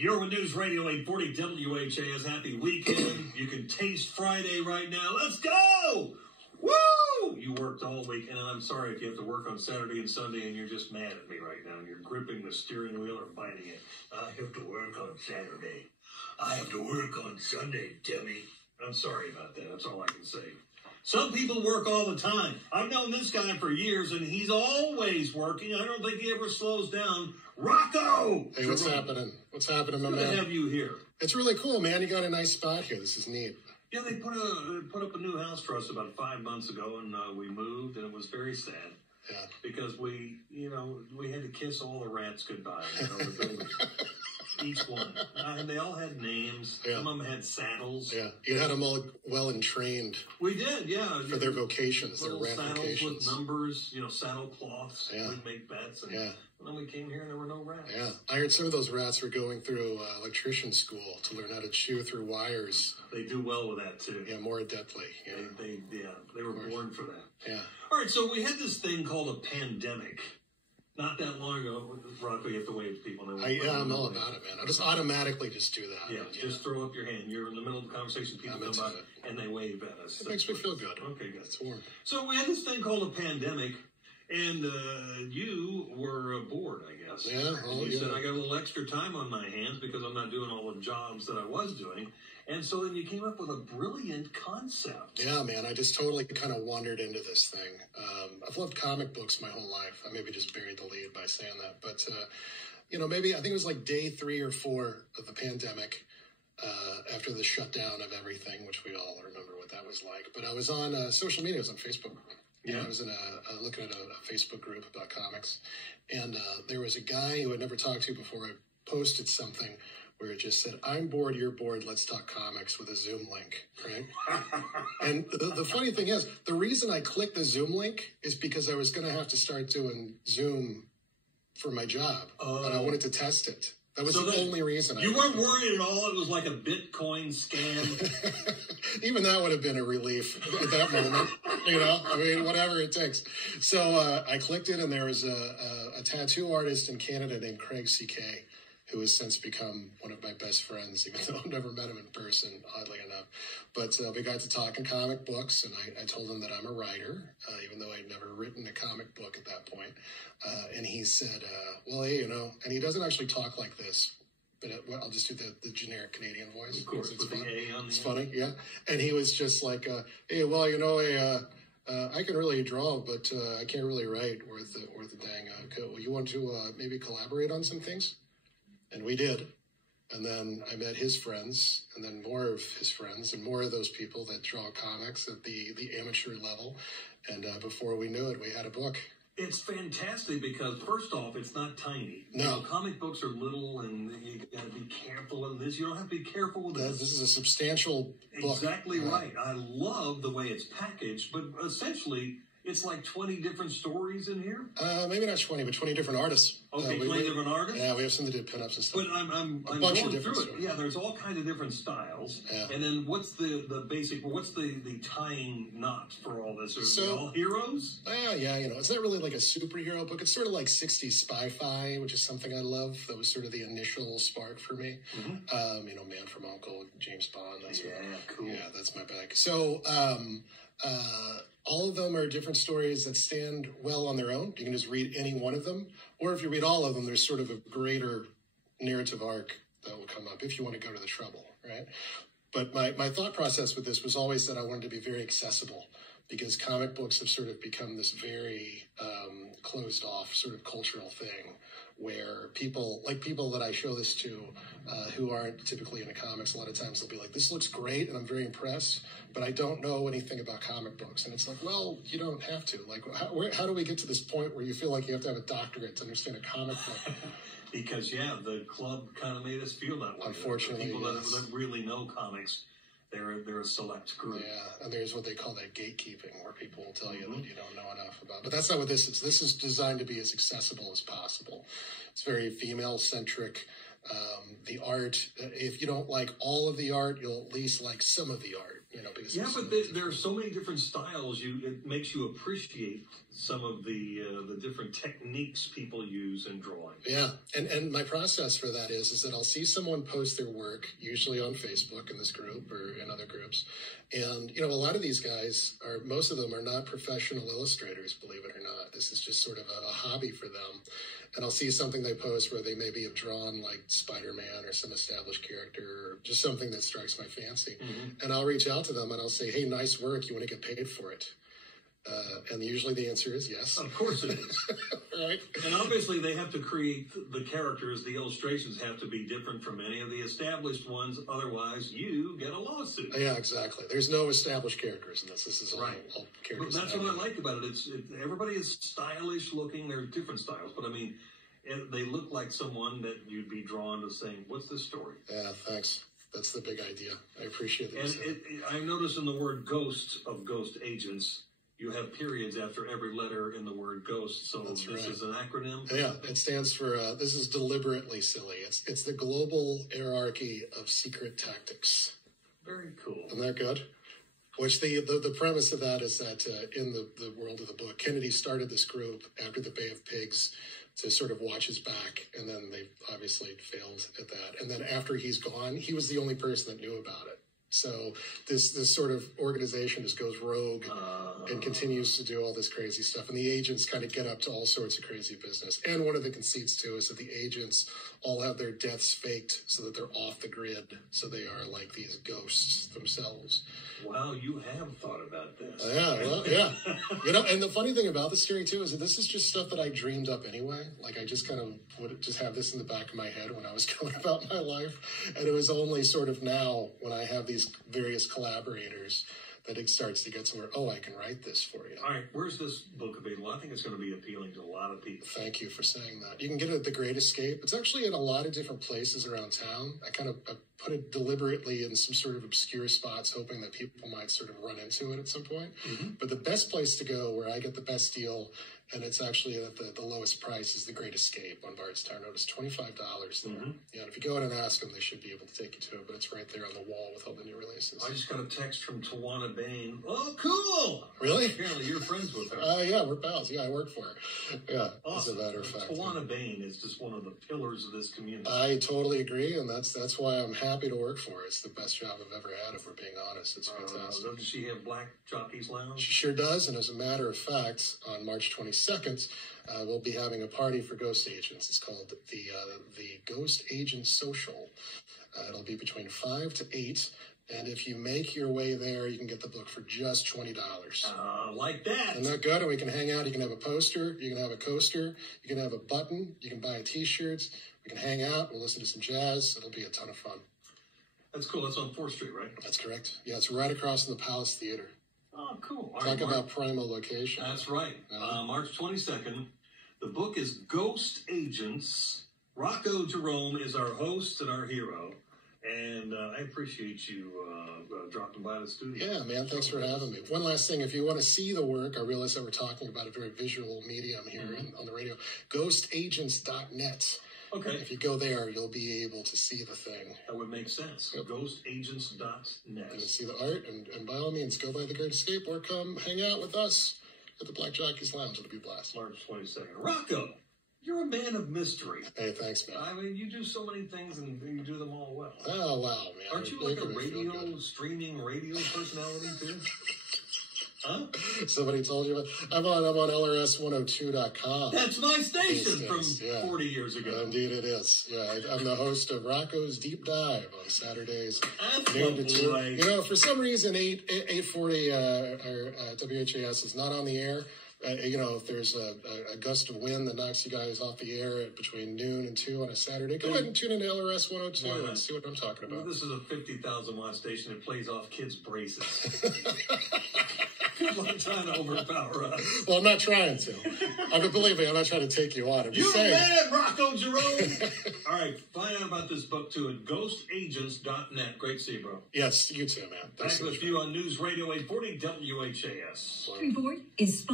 You're with News Radio 840 WHAS. Happy weekend. You can taste Friday right now. Let's go! Woo! You worked all weekend, and I'm sorry if you have to work on Saturday and Sunday and you're just mad at me right now. You're gripping the steering wheel or biting it. I have to work on Saturday. I have to work on Sunday, Timmy. I'm sorry about that. That's all I can say. Some people work all the time. I've known this guy for years, and he's always working. I don't think he ever slows down. Rocko! Hey, what's happening? What's happening, my man? Good to have you here. It's really cool, man. You got a nice spot here. This is neat. Yeah, they put up a new house for us about 5 months ago, and we moved, and it was very sad. Yeah. Because we had to kiss all the rats goodbye. The building. Each one. And they all had names. Yeah. Some of them had saddles. Yeah. You had them all well and trained. We did, yeah. For their vocations, their rat saddles vocations. With numbers, saddle cloths. Yeah. We'd make bets. And yeah. then we came here and there were no rats. Yeah. I heard some of those rats were going through electrician school to learn how to chew through wires. They do well with that, too. Yeah, more adeptly. Yeah. They were born for that. Yeah. All right, so we had this thing called a pandemic. Not that long ago, Rocko, you have to wave to people. I'm all about it, man. I just automatically just do that. Yeah, just throw up your hand. You're in the middle of the conversation, people come by, and they wave at us. It makes me feel good. Okay, good. It's warm. So we had this thing called a pandemic, and you were bored, I guess. Yeah. You said, I got a little extra time on my hands because I'm not doing all the jobs that I was doing. And so then you came up with a brilliant concept. Yeah, man. I just totally kind of wandered into this thing. I've loved comic books my whole life. I maybe just buried the lead by saying that. But, maybe I think it was like day 3 or 4 of the pandemic after the shutdown of everything, which we all remember what that was like. But I was on social media. I was on Facebook. Yeah. I was looking at a Facebook group about comics. And there was a guy who I'd never talked to before. I posted something where it just said, I'm bored, you're bored, let's talk comics with a Zoom link, right? And the funny thing is, the reason I clicked the Zoom link is because I was going to have to start doing Zoom for my job, and I wanted to test it. That was the only reason. You weren't worried at all? It was like a Bitcoin scam? Even that would have been a relief at that moment, whatever it takes. So I clicked it, and there was a tattoo artist in Canada named Craig C.K., who has since become one of my best friends, even though I've never met him in person, oddly enough. But we got to talking comic books, and I told him that I'm a writer, even though I'd never written a comic book at that point. And he said, well, hey, and he doesn't actually talk like this, but I'll just do the generic Canadian voice. Of course, it's fun. It's funny, yeah. And he was just like, hey, well, I can really draw, but I can't really write worth the dang. You want to maybe collaborate on some things? And we did. And then I met his friends, and then more of his friends, and more of those people that draw comics at the amateur level. And before we knew it, we had a book. It's fantastic because, first off, it's not tiny. No. Comic books are little, and you got to be careful in this. You don't have to be careful with this. This is a substantial book. Exactly right. I love the way it's packaged, but essentially, it's like 20 different stories in here? Maybe not 20, but 20 different artists. Okay, 20 different artists? Yeah, we have some that did pinups and stuff. But I'm going through it. Stories. Yeah, there's all kinds of different styles. Yeah. And then what's the basic, what's the tying knot for all this? Are they all heroes? Yeah, it's not really like a superhero book. It's sort of like 60s spy-fi, which is something I love. That was sort of the initial spark for me. Mm-hmm. Man from U.N.C.L.E., James Bond. Cool. Yeah, that's my bag. So, all of them are different stories that stand well on their own. You can just read any one of them. Or if you read all of them, there's sort of a greater narrative arc that will come up if you want to go to the trouble, right? But my thought process with this was always that I wanted to be very accessible because comic books have sort of become this very closed off sort of cultural thing where people that I show this to who aren't typically into comics, a lot of times they'll be like, this looks great and I'm very impressed, but I don't know anything about comic books. And it's like, well, you don't have to. Like, how do we get to this point where you feel like you have to have a doctorate to understand a comic book? Because, the club kind of made us feel that way. Unfortunately, people that really know comics, they're a select group. Yeah, and there's what they call that gatekeeping, where people will tell you that you don't know enough about. But that's not what this is. This is designed to be as accessible as possible. It's very female-centric. The art, if you don't like all of the art, you'll at least like some of the art. Because yeah, but there are so many different styles. It makes you appreciate some of the different techniques people use in drawing. Yeah, and my process for that is that I'll see someone post their work, usually on Facebook in this group or in other groups, and a lot of these guys most of them are not professional illustrators, believe it or not. This is just sort of a hobby for them. And I'll see something they post where they maybe have drawn like Spider-Man or some established character or just something that strikes my fancy. Mm-hmm. And I'll reach out to them and I'll say, hey, nice work. You want to get paid for it? And usually the answer is yes. Of course it is. Right? And obviously they have to create the characters. The illustrations have to be different from any of the established ones. Otherwise, you get a lawsuit. Yeah, exactly. There's no established characters in this. This is all characters. But that's what I like about it. Everybody is stylish looking. There are different styles. But, I mean, they look like someone that you'd be drawn to saying, what's this story? Yeah, thanks. That's the big idea. I appreciate that. And I noticed in the word ghost of ghost agents, you have periods after every letter in the word ghost, so this is an acronym? Yeah, it stands for, this is deliberately silly. It's the global hierarchy of secret tactics. Very cool. Isn't that good? Which the premise of that is that in the world of the book, Kennedy started this group after the Bay of Pigs to sort of watch his back, and then they obviously failed at that. And then after he's gone, he was the only person that knew about it. So this sort of organization just goes rogue and continues to do all this crazy stuff. And the agents kind of get up to all sorts of crazy business. And one of the conceits, too, is that the agents all have their deaths faked so that they're off the grid. So they are like these ghosts themselves. Wow, you have thought about this. Yeah, well, yeah. And the funny thing about this story, too, is that this is just stuff that I dreamed up anyway. Like, I just kind of would just have this in the back of my head when I was going about my life. And it was only sort of now when I have these various collaborators that it starts to get somewhere. Oh, I can write this for you. All right, where's this book available? I think it's going to be appealing to a lot of people. Thank you for saying that. You can get it at The Great Escape. It's actually in a lot of different places around town. I put it deliberately in some sort of obscure spots, hoping that people might sort of run into it at some point. Mm-hmm. But the best place to go, where I get the best deal, and it's actually at the lowest price, is The Great Escape on Bardstown Road. It's $25 there. Mm-hmm. Yeah, and if you go in and ask them, they should be able to take you to it, but it's right there on the wall with all the new releases. I just got a text from Tawana Bain. Oh, cool! Really? Apparently you're friends with her. Yeah, we're pals. Yeah, I work for her. Yeah, awesome. As a matter of fact. Tawana Bain is just one of the pillars of this community. I totally agree, and that's why I'm happy to work for her. It's the best job I've ever had, if we're being honest. It's fantastic. Doesn't she have Black Jockey's Lounge? She sure does, and as a matter of fact, on March 22nd, we'll be having a party for ghost agents. It's called the Ghost Agent Social. It'll be between 5 to 8, and if you make your way there, you can get the book for just $20. Like that. Isn't that good? And we can hang out. You can have a poster. You can have a coaster. You can have a button. You can buy T-shirts. We can hang out. We'll listen to some jazz. It'll be a ton of fun. That's cool. That's on 4th Street, right? That's correct. Yeah, it's right across from the Palace Theater. Oh, cool. All Talk about primo location. That's right. March 22nd. The book is Ghost Agents. Rocko Jerome is our host and our hero. And I appreciate you dropping by the studio. Yeah, man. Thanks for having me. One last thing. If you want to see the work, I realize that we're talking about a very visual medium here on the radio. Ghostagents.net. Okay. If you go there, you'll be able to see the thing. That would make sense. Yep. Ghostagents.net. And see the art, and by all means, go by The Great Escape or come hang out with us at the Black Jockey's Lounge. It'll be a blast. March 22nd. Rocko, you're a man of mystery. Hey, thanks, man. I mean, you do so many things, and you do them all well. Oh, wow, man. Aren't you like a streaming radio personality, too? Huh? Somebody told you about. I'm on LRS102.com. That's my station from 40 years ago. Indeed it is. Yeah, I'm the host of Rocko's Deep Dive on Saturdays. That's noon to 2. For some reason, 840 WHAS is not on the air. If there's a gust of wind that knocks you guys off the air between noon and 2 on a Saturday, go ahead and tune into LRS 102 and see what I'm talking about. Well, this is a 50,000 watt station that plays off kids' braces. Good luck trying to overpower us. Well, I'm not trying to. Believe me, I'm not trying to take you on. You're mad, Rocko Jerome. All right, find out about this book, too, at ghostagents.net. Great to see you, bro. Yes, you too, man. Back with you on News Radio 840 WHAS. Report is